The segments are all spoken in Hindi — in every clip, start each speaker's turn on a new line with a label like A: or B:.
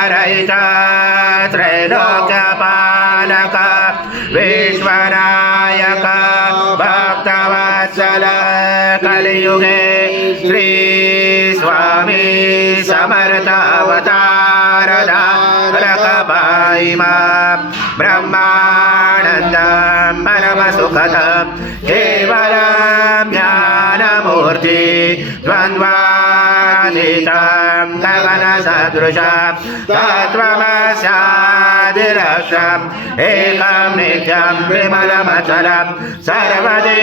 A: त्रैगुण्यरहित त्रैलोक्यपालक विश्वनायक भक्तवत्सल कलियुगे श्री स्वामी समर्थावतारधारकपायिमा ब्रह्मानन्दं परमसुखदं केवलं ज्ञानमूर्ति द्वन्द्वातीतं गगनसदृशं तत्त्वमस्यादिरक्षम् एकं नित्यं विमलमचलं सर्वदे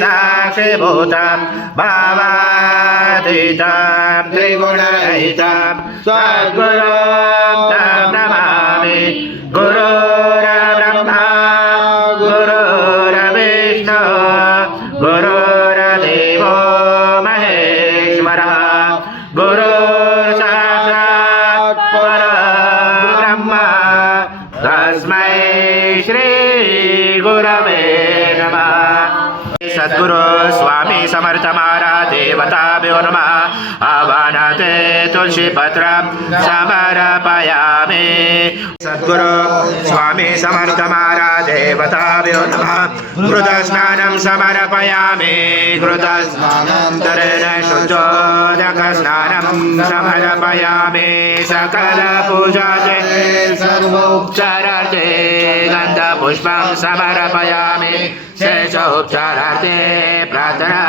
A: साक्षिभूतं भावातीतं त्रिगुणरहितं सद्गुरुं तं नमामि तस्मै श्रीगुरवे नमः सद्गुरु स्वामी समर्थ महाराज देवताभ्यो नमः। आवाहनाते तुलसीपत्रं समर्पयामि। सद्गुरु स्वामी समर्थ महाराज देवताभ्यो नमः। घृतस्नानं समर्पयामि। घृतस्नानन्तरेण शुद्धोदकस्नानं समर्पयामि। सकलपूजाते सर्वोपचारार्थे गन्धपुष्पं समर्पयामि। शेषोपचारार्थे प्रार्थना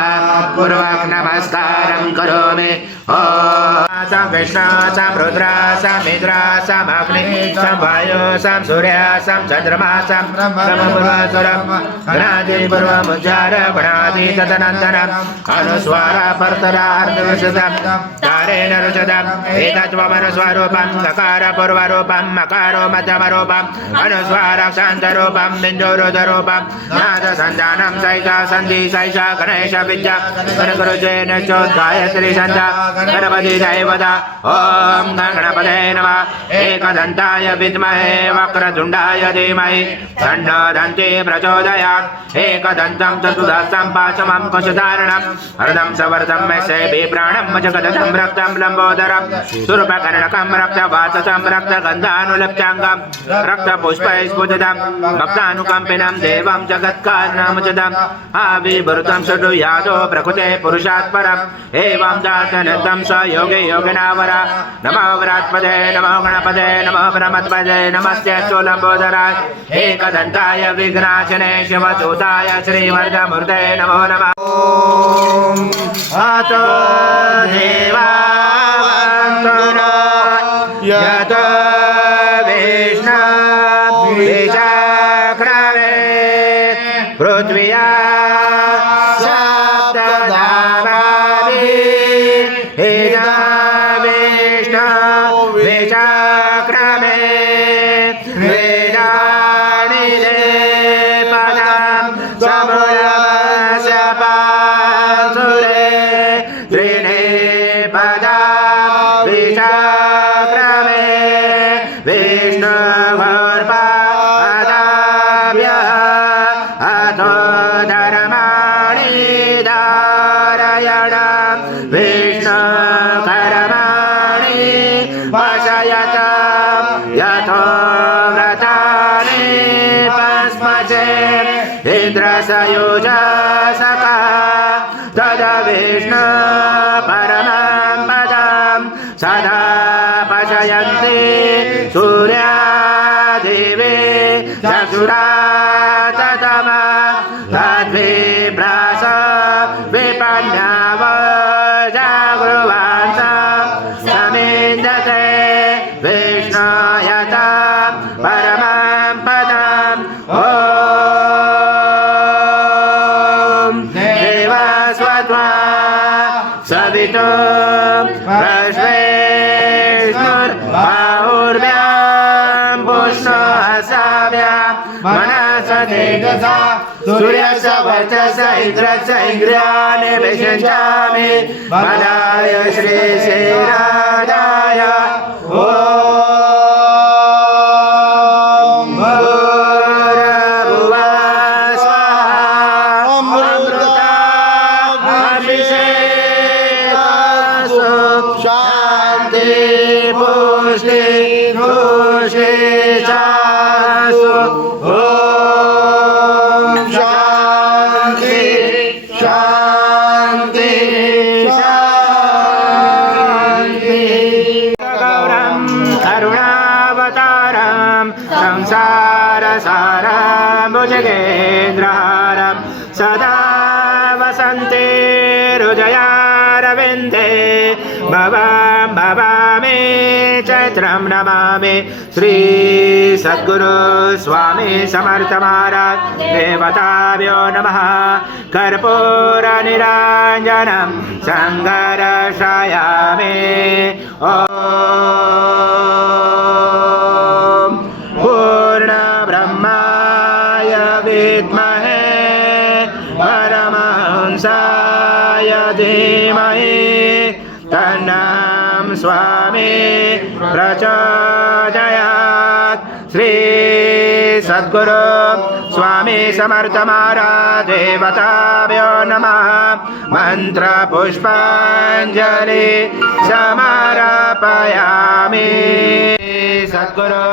A: पूर्वक नमस्कारं करोमि। ॐ सं कृष्ण सं रुद्र सं मित्र सं अग्नि सं वायु सं सूर्य सं चन्द्रमा सं ब्रह्मपुरसुरं गणादि पूर्वमुच्चार गणादि तदनन्तरम् अनुस्वार भर्तरार्धविशदं कारेण रुचदम् एतत्त्वमनुस्वरूपं सकार पूर्वरूपं मकारो मध्यमरूपम् अनुस्वार शान्तरूपं बिन्दुरुदरूपं नादसन्धानं सैका सन्धि सैषा गणेश विद्या गणगुरुजेन चोद्गायत्री सन्धा गणपति दैवता ॐ गणपते नमः। एकदन्ताय विद्महे वक्रतुण्डाय धीमहि। तन्नो दन्ति प्रचोदयात्। एकदन्तं चतुर्दशं पाचमं कुशधारणं हरदं सवर्धं यस्य बिप्राणं जगदं रक्तं लम्बोदरं। सुरपकर्णकं रक्तवाससं रक्तगन्धानुलप्त्याङ्गं रक्तपुष्पैस्फुटितं भक्तानुकम्पिनं देवं जगत्कारणमुचितम् आविभृतं षडु यादो प्रकृते पुरुषात् परम्। एवं जातनतं स योगे योगिनावर వినావర నమో విరాత్మదే నమో గణపదే నమో బ్రహ్మత్మదే నమస్తే స్థూలంబోధరాయ ఏకదంతాయ విఘ్నాశనే శివచూతాయ శ్రీవర్ధమృతే నమో నమ అతో దేవా యతో वेचा सदा पशयन्ति सूर्या देवे ससुरा सूर्यस्य वर्चस्य इन्द्रस्य इन्द्रियाणि विशिष्टामि मदाय
B: हृदयारविन्दे भवां भवामि चैत्रं नमामि श्री सद्गुरु स्वामी समर्थ महाराज देवताभ्यो नमः कर्पूरनिराञ्जनं सङ्गरशयामि ॐ स्वामी प्रचोदयात्। श्री सद्गुरु स्वामी समर्थ महाराज देवताभ्यो नमः। मन्त्रपुष्पाञ्जलि समर्पयामि। सद्गुरु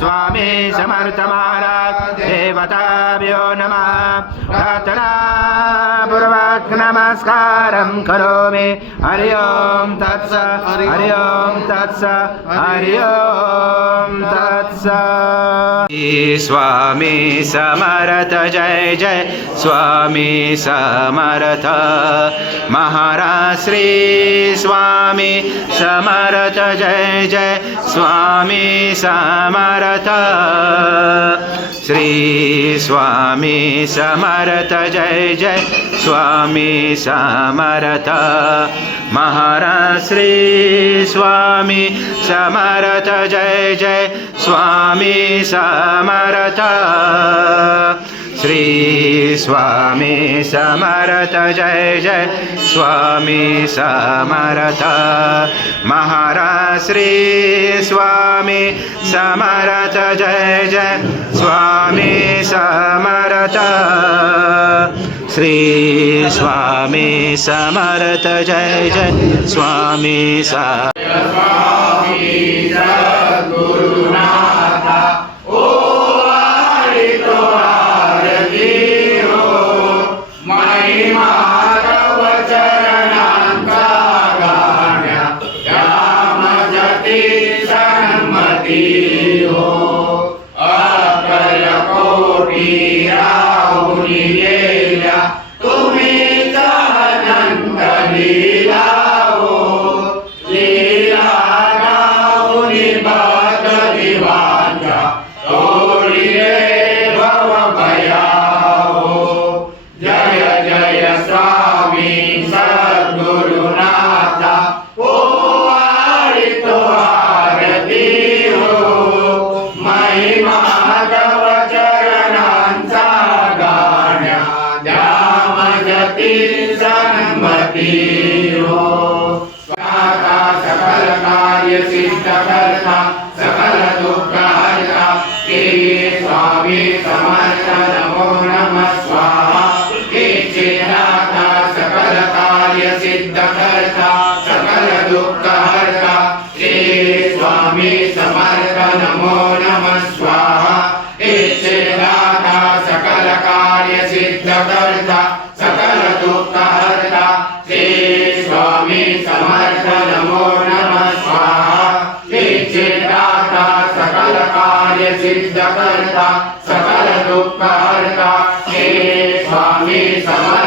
B: स्वामी समर्थ महाराज देवताभ्यो नमः। प्रार्थनापूर्वक नमस्कारं करोमि। हरि ओं तत्स हरि ओं तत्स हरि ओं तत्स। स्वामी समर्थ जय जय। स्वामी समर्थ महाराज श्री स्वामी समर्थ जय जय। स्वामी समर्थ श्री स्वामी समर्थ जय जय। स्वामी समर्थ महाराज श्री स्वामी समर्थ जय जय। स्वामी समर्थ श्री स्वामी समर्थ, जय जय। स्वामी समर्थ। महाराज श्री स्वामी समर्थ, जय जय। स्वामी समर्थ। श्री स्वामी समर्थ, जय जय। स्वामी सा
C: మహిమాకవచర स्वामी समर्थ नमो Amen.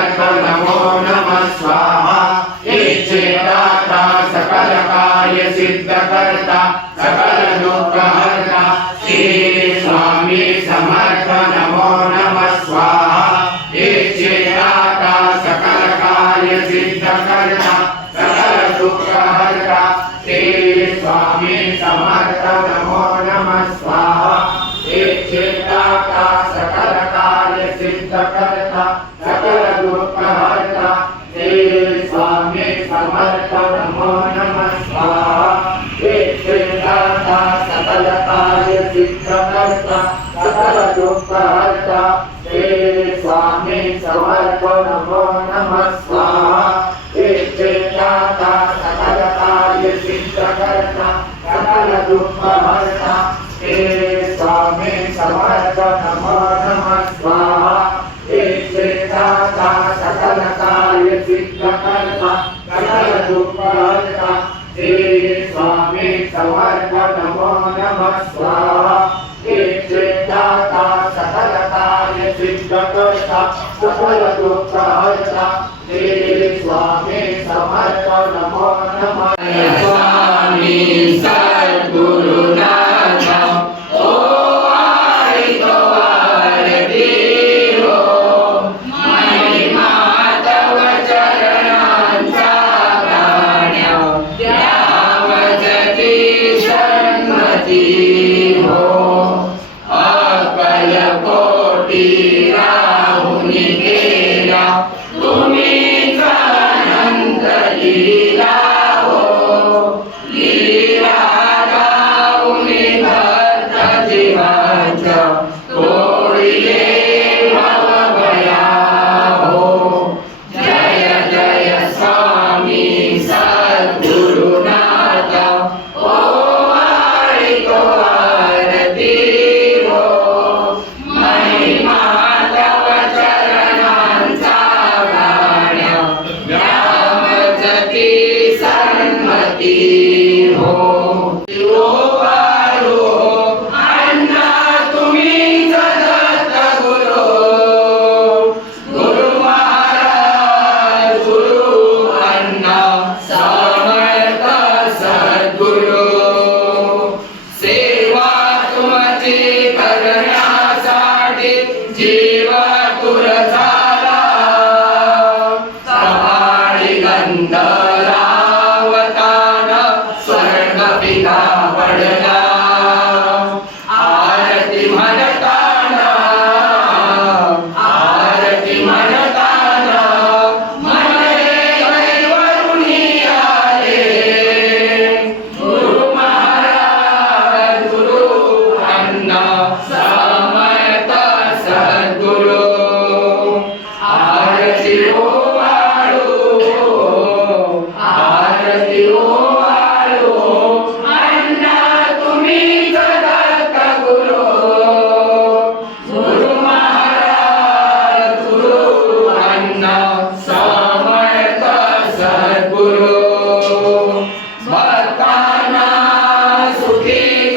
C: একটা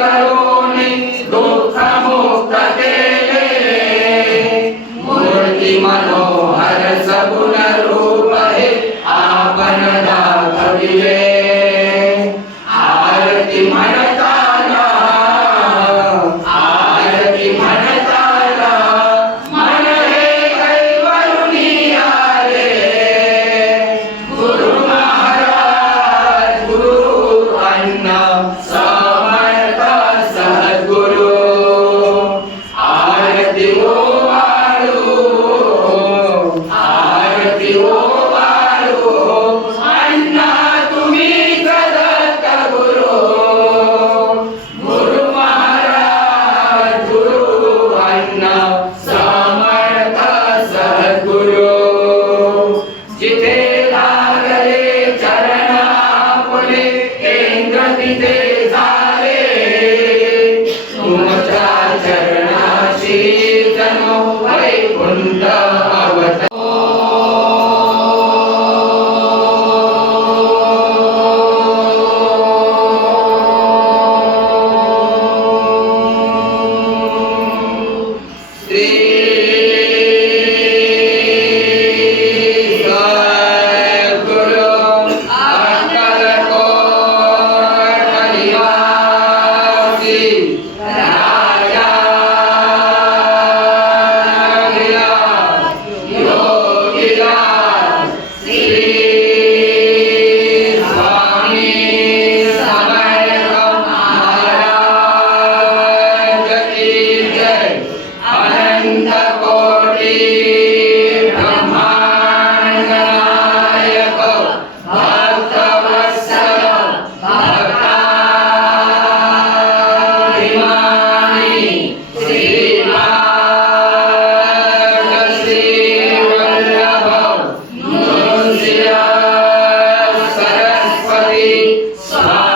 C: ভালো さあ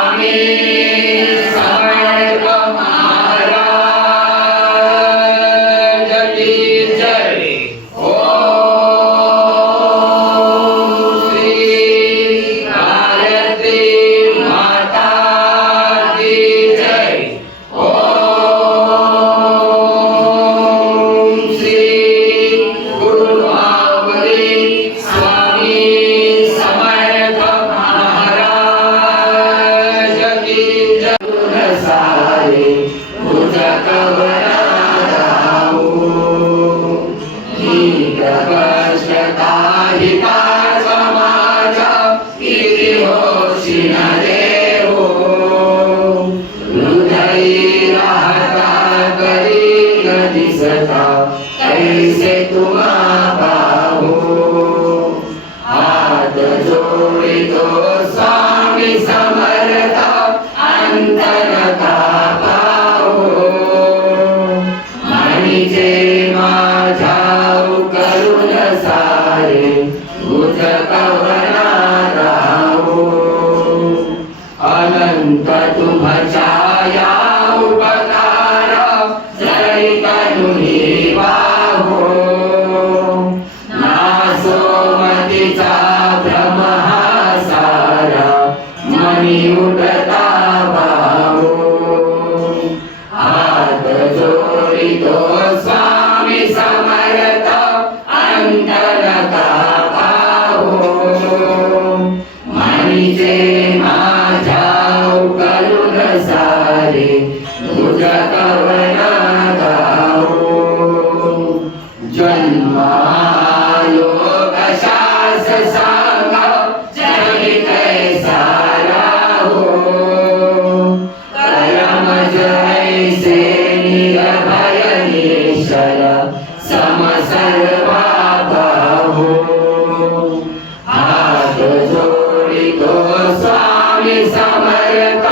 C: हात जोडितो स्वामी समर्थ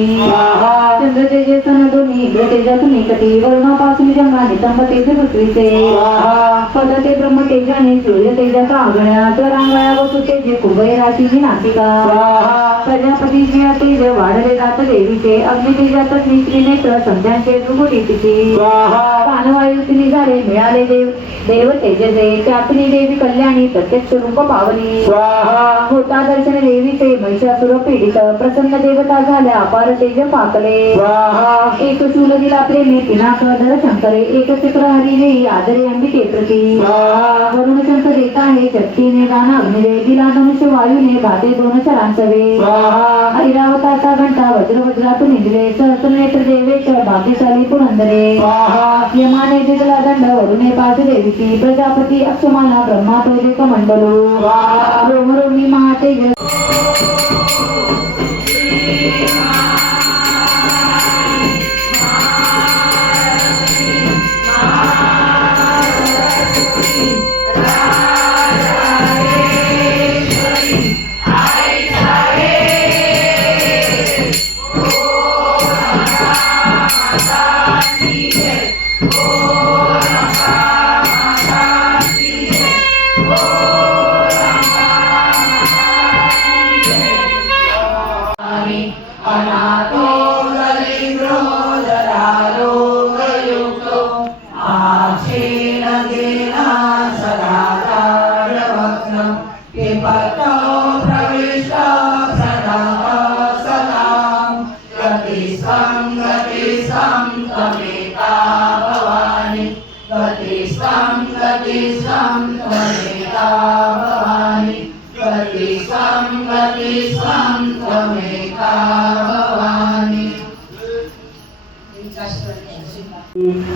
C: ಧ್ವನಿ ಚಂದ್ರ ತೇಜತನ ಧ್ವನಿ ಧ್ವತೇಜತು ನಿಕಟಿ ವರ್ಣ जंगा
D: नितंब तेज पृथ्वीचे पद ते ब्रह्म तेजाने सूर्य तेजाचा वसू तेजे नासिका. प्रजापतीची तेज वाढले जात देवीचे अग्नि तेजात त्रिने नेत्र संध्यांचे दुगुटी तिची प्राणवायू तिने झाले मिळाले देव. देव तेजसे देवी कल्याणी प्रत्यक्ष रूप पावली. होता दर्शन देवीचे महिषासुर पीडित प्रसन्न देवता झाल्या अपार तेज पाकले. एक शूल दिला प्रेमे धर शंकरे एक चक्र आदरे अंबिके प्रती वरुण शंख देत आहे शक्तीने दान अग्निरे दिला धनुष्य वायूने भाते दोन शरांसवे ऐरावताचा घंटा वज्र वज्रातून निघले सहस्र नेत्र देवेश भाग्यशाली पुरंदरे. यमाने दिला दंड वरुणे पाच देवीची. प्रजापती अक्षमाला ब्रह्मा तो मंडलो. रोम रोमी महातेज.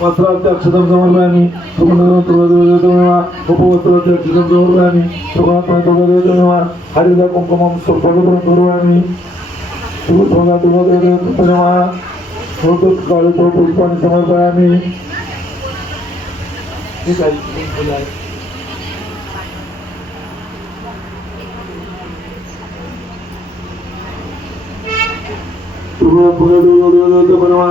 E: వస్త్రాధ్యక్షతం సమర్పయామి సుగంధం తులదేవా ఉపవస్త్రాధ్యక్షతం సమర్పయామి సుగాత్మ తులదేవా హరిత కుంకుమం సుఫలం కురువామి తులగా తులదేవా కాళితో పుష్పాన్ని సమర్పయామి తులదేవా